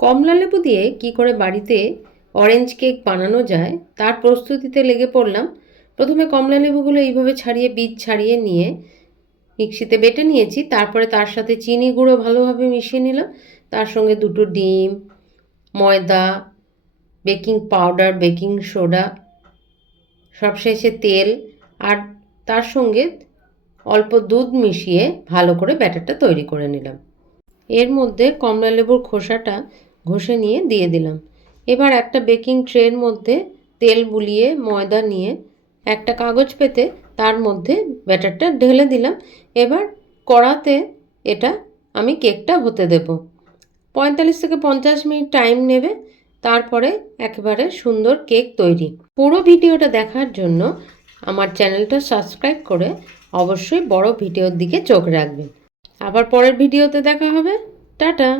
কমলা লেবু দিয়ে কি করে বাড়িতে অরেঞ্জ কেক বানানো যায় তার প্রস্তুতিতে লেগে পড়লাম। প্রথমে কমলা লেবুগুলো এইভাবে ছাড়িয়ে বীজ ছাড়িয়ে নিয়ে মিক্সিতে বেটে নিয়েছি। তারপরে তার সাথে চিনি গুঁড়ো ভালোভাবে মিশিয়ে নিলাম। তার সঙ্গে দুটো ডিম, ময়দা, বেকিং পাউডার, বেকিং সোডা, সবশেষে তেল আর তার সঙ্গে অল্প দুধ মিশিয়ে ভালো করে ব্যাটারটা তৈরি করে নিলাম। এর মধ্যে কমলা লেবুর খোসাটা ঘষে নিয়ে দিয়ে দিলাম। এবার একটা বেকিং ট্রের মধ্যে তেল বুলিয়ে ময়দা নিয়ে একটা কাগজ পেতে তার মধ্যে ব্যাটারটা ঢেলে দিলাম। এবার কড়াতে এটা আমি কেকটা হতে দেব। 45 থেকে 50 মিনিট টাইম নেবে। তারপরে একেবারে সুন্দর কেক তৈরি। পুরো ভিডিওটা দেখার জন্য আমার চ্যানেলটা সাবস্ক্রাইব করে অবশ্যই বড় ভিডিওর দিকে চোখ রাখবেন। আবার পরের ভিডিওতে দেখা হবে। টাটা।